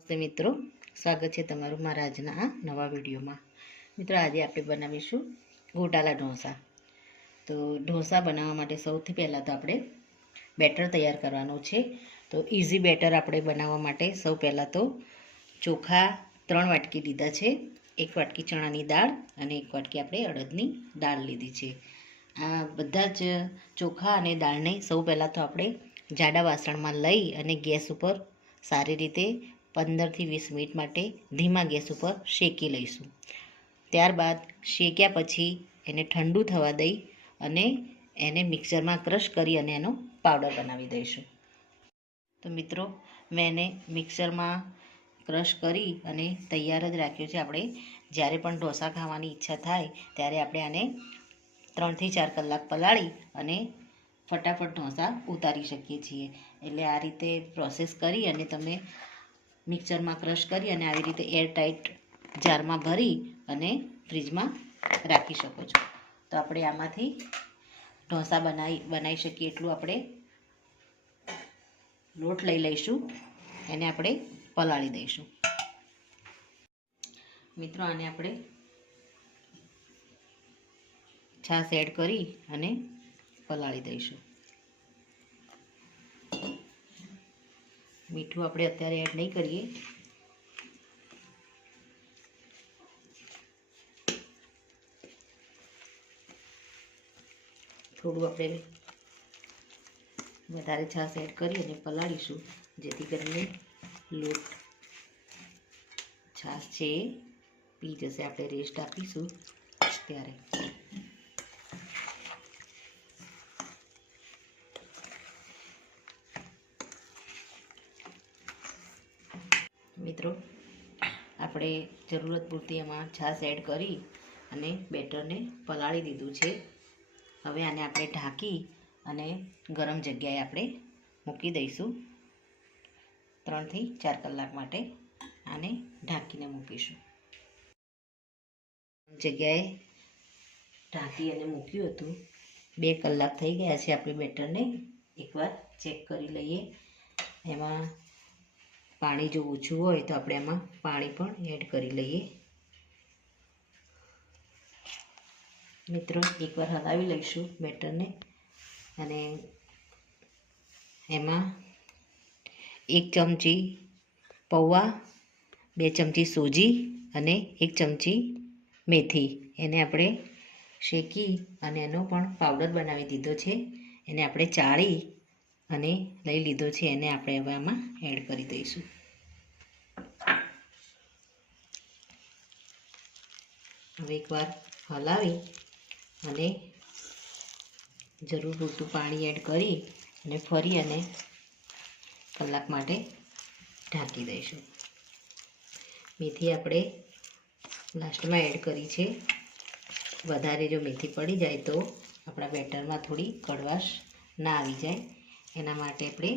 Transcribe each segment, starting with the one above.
નમસ્તે મિત્રો, સ્વાગત છે તમારું મારા આજના આ નવા વિડીયોમાં. મિત્રો, આજે આપણે બનાવીશું ગોટાલા ઢોસા. તો ઢોસા બનાવવા માટે સૌથી પહેલાં તો આપણે બેટર તૈયાર કરવાનું છે. તો ઇઝી બેટર આપણે બનાવવા માટે સૌ પહેલાં તો ચોખા 3 વાટકી લીધા છે, 1 વાટકી ચણાની દાળ અને 1 વાટકી આપણે અડદની દાળ લીધી છે. આ બધા જ ચોખા અને દાળને સૌ પહેલાં તો આપણે જાડા વાસણમાં લઈ અને ગેસ ઉપર સારી રીતે 15થી 20 મિનિટ માટે ધીમા ગેસ ઉપર શેકી લઈશું. ત્યારબાદ શેક્યા પછી એને ઠંડુ થવા દઈ અને એને મિક્સરમાં ક્રશ કરી અને એનો પાવડર બનાવી દઈશું. તો મિત્રો, મેં એને મિક્સરમાં ક્રશ કરી અને તૈયાર જ રાખ્યું છે. આપણે જ્યારે પણ ઢોસા ખાવાની ઈચ્છા થાય ત્યારે આપણે આને 3થી 4 કલાક પલાળી અને ફટાફટ ઢોસા ઉતારી શકીએ છીએ. એટલે આ રીતે પ્રોસેસ કરી અને તમે મિક્સરમાં ક્રશ કરી અને આવી રીતે એરટાઈટ જારમાં ભરી અને ફ્રીજમાં રાખી શકો છો. તો આપણે આમાંથી ઢોસા બનાવી શકીએ એટલું આપણે લોટ લઈ લઈશું. એને આપણે પલાળી દઈશું. મિત્રો, આને આપણે છાશ એડ કરી અને પલાળી દઈશું. મીઠું આપણે અત્યારે એડ નહીં કરીએ. થોડું આપણે વધારે છાશ એડ કરી અને પલાળીશું, જેથી કરીને લોટ છાશ છે એ પી જશે. આપણે રેસ્ટ આપીશું ત્યારે. મિત્રો, આપણે જરૂરત પૂરતી એમાં છાશ એડ કરી અને બેટરને પલાળી દીધું છે. હવે આને આપણે ઢાંકી અને ગરમ જગ્યાએ આપણે મૂકી દઈશું. 3થી 4 કલાક માટે આને ઢાંકીને મૂકીશું. જગ્યાએ ઢાંકી અને મૂક્યું હતું. 2 કલાક થઈ ગયા છે. આપણે બેટરને એકવાર ચેક કરી લઈએ. એમાં પાણી જો ઓછું હોય તો આપણે એમાં પાણી પણ એડ કરી લઈએ. મિત્રો, એકવાર હલાવી લઈશું બેટરને અને એમાં 1 ચમચી પૌવા, 2 ચમચી સોજી અને 1 ચમચી મેથી એને આપણે શેકી અને એનો પણ પાવડર બનાવી દીધો છે. એને આપણે ચાળી અને લઈ લીધો છે. એને આપણે હવે આમાં એડ કરી દઈશું. હવે એકવાર હલાવી અને જરૂર પૂરતું પાણી એડ કરી અને ફરી અને કલાક માટે ઢાંકી દઈશું. મેથી આપણે લાસ્ટમાં એડ કરી છે. વધારે જો મેથી પડી જાય તો આપણા બેટરમાં થોડી કડવાશ ના આવી જાય. એના માટે આપણે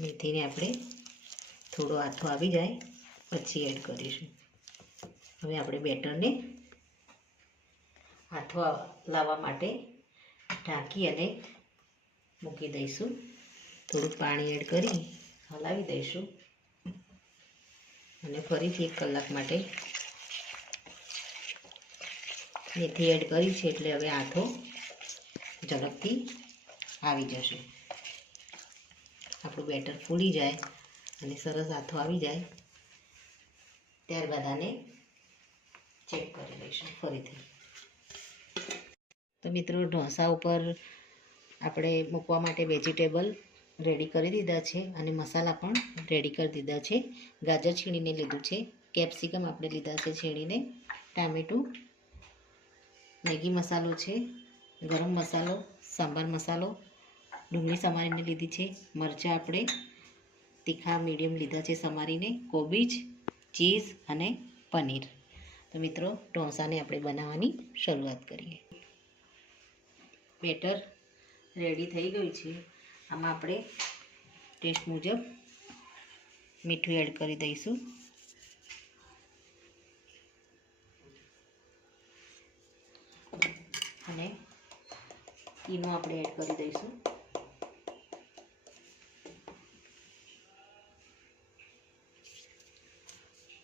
મેથીને આપણે થોડો આથો આવી જાય પછી એડ કરીશું. હવે આપણે બેટરને આથો લાવવા માટે ઢાંકી અને મૂકી દઈશું. થોડુંક પાણી એડ કરી હલાવી દઈશું અને ફરીથી 1 કલાક માટે મેથી એડ કરી છે એટલે હવે આથો ઝડપથી આવી જશે. આપણું બેટર ફૂલી જાય અને સરસ આથો આવી જાય ત્યારબાદ આને ચેક કરી લઈશું ફરીથી. તો મિત્રો, ઢોસા ઉપર આપણે મૂકવા માટે વેજીટેબલ રેડી કરી દીધા છે અને મસાલા પણ રેડી કરી દીધા છે. ગાજર છીણીને લીધું છે, કેપ્સિકમ આપણે લીધા છે છીણીને, ટામેટું, મેગી મસાલો છે, ગરમ મસાલો, સાંભાર મસાલો, ડુંગળી સમારીને લીધી છે, મરચાં આપણે તીખા મીડિયમ લીધા છે સમારીને, કોબીજ, ચીઝ અને પનીર. તો મિત્રો, ઢોસાને આપણે બનાવવાની શરૂઆત કરીએ. બેટર રેડી થઈ ગયું છે. આમાં આપણે ટેસ્ટ મુજબ મીઠું એડ કરી દઈશું. અને ઈનો આપણે એડ કરી દઈશું.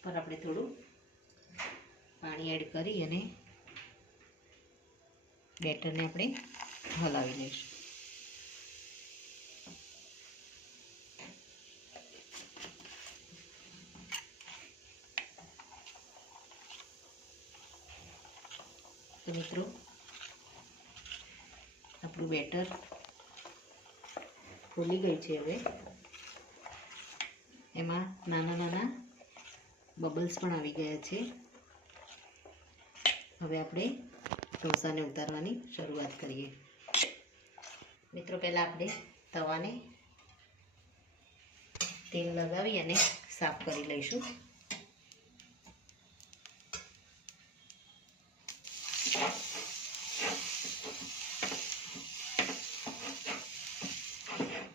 પર આપણે થોડું પાણી એડ કરી અને બેટરને આપણે હલાવી લઈશું. તો મિત્રો આપણું બેટર ફૂલી ગયું છે. હવે એમાં નાના નાના બબલ્સ પણ આવી ગયા છે. હવે આપણે ઢોસાને ઉતારવાની શરૂઆત કરીએ. મિત્રો પહેલાં આપણે તવાને તેલ લગાવી અને સાફ કરી લઈશું.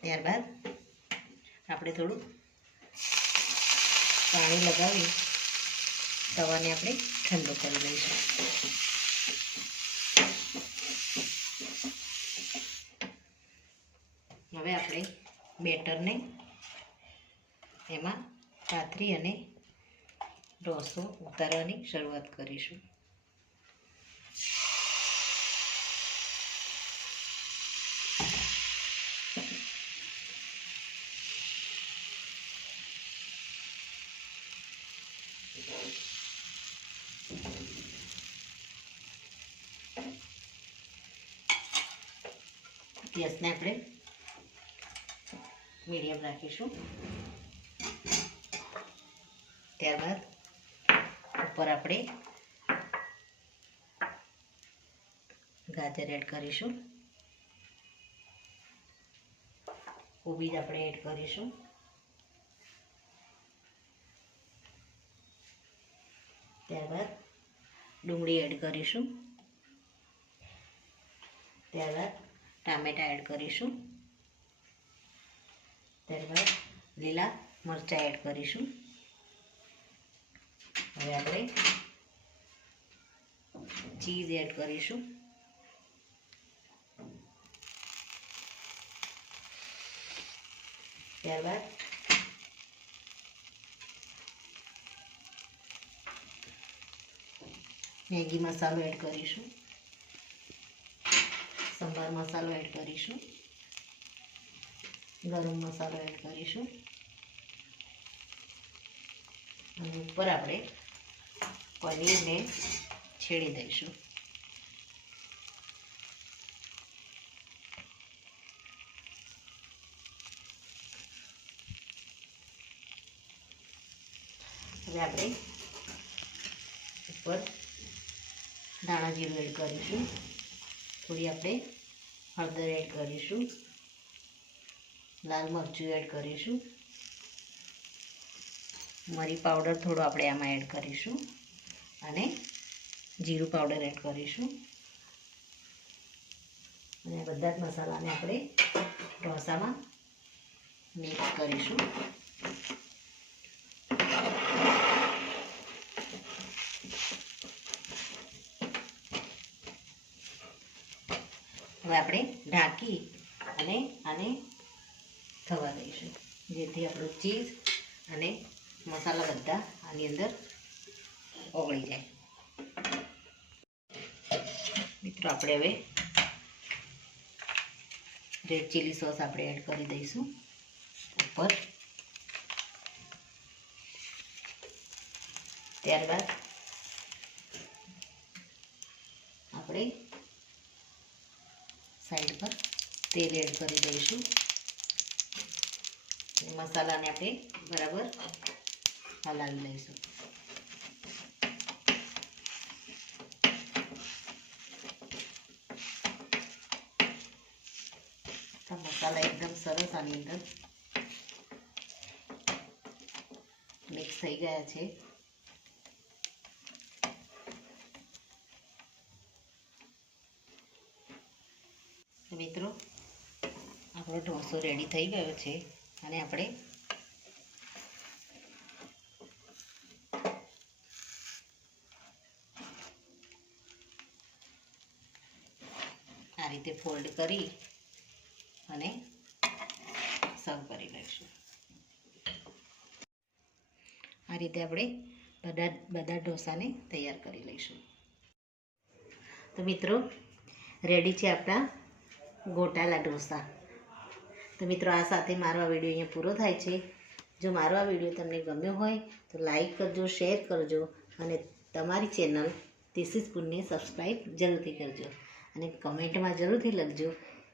ત્યારબાદ આપણે થોડું પાણી લગાવી તવાને આપણે ઠંડો કરી લઈશું. હવે આપણે બેટરને એમાં પાથરી અને ઢોસો ઉતારવાની શરૂઆત કરીશું. ગેસને આપણે મીડિયમ રાખીશું. ત્યારબાદ ઉપર આપણે ગાજર એડ કરીશું. કોબીજ આપણે એડ કરીશું. ત્યારબાદ ડુંગળી એડ કરીશું. ત્યારબાદ ટામેટાં એડ કરીશું. ત્યારબાદ લીલા મરચાં એડ કરીશું. હવે આપણે ચીઝ એડ કરીશું. ત્યારબાદ મેગી મસાલો એડ કરીશું. સંભાર મસાલો એડ કરીશું. ગરમ મસાલો એડ કરીશું. અને ઉપર આપણે પનીરને છેડી દઈશું. હવે આપણે ઉપર ધાણા જીરું એડ કરીશું. થોડી આપણે હળદર એડ કરીશું. લાલ મરચું એડ કરીશું. મરી પાવડર થોડો આપણે આમાં એડ કરીશું અને જીરું પાવડર એડ કરીશું. અને બધા જ મસાલાને આપણે ઢોસામાં મિક્સ કરીશું. હવે આપણે ઢાંકી અને આને થવા દઈશું, જેથી આપણું ચીઝ અને મસાલા બધા આની અંદર ઓગળી જાય. મિત્રો આપણે હવે રેડ ચીલી સોસ આપણે એડ કરી દઈશું ઉપર. ત્યારબાદ આપણે સાઈડ પર તેલ એડ કરી દઈશું. મસાલાને આપણે બરાબર હલાવી લઈશું. તો મસાલા એકદમ સરસ આની અંદર મિક્સ થઈ ગયા છે. મિત્રો આપણો ઢોસો રેડી થઈ ગયો છે અને આપણે આ રીતે ફોલ્ડ કરી અને સર્વ કરી લઈશું. આ રીતે આપણે બધા ઢોસાને તૈયાર કરી લઈશું. તો મિત્રો રેડી છે આપણા ગોટાલા ઢોસા. તો મિત્રો આ સાથે મારો આ વિડીયો અહીંયા પૂરો થાય છે. જો મારો આ વિડીયો તમને ગમ્યો હોય તો લાઈક કરજો, શેર કરજો અને તમારી ચેનલ ધીસ ઇઝ પૂનને સબસ્ક્રાઈબ જરૂરથી કરજો અને કમેન્ટમાં જરૂરથી લખજો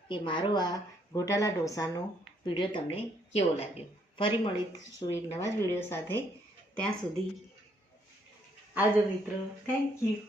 કે મારો આ ગોટાલા ઢોસાનો વિડીયો તમને કેવો લાગ્યો. ફરી મળીશું એક નવા જ વિડીયો સાથે. ત્યાં સુધી આવજો મિત્રો. Thank you.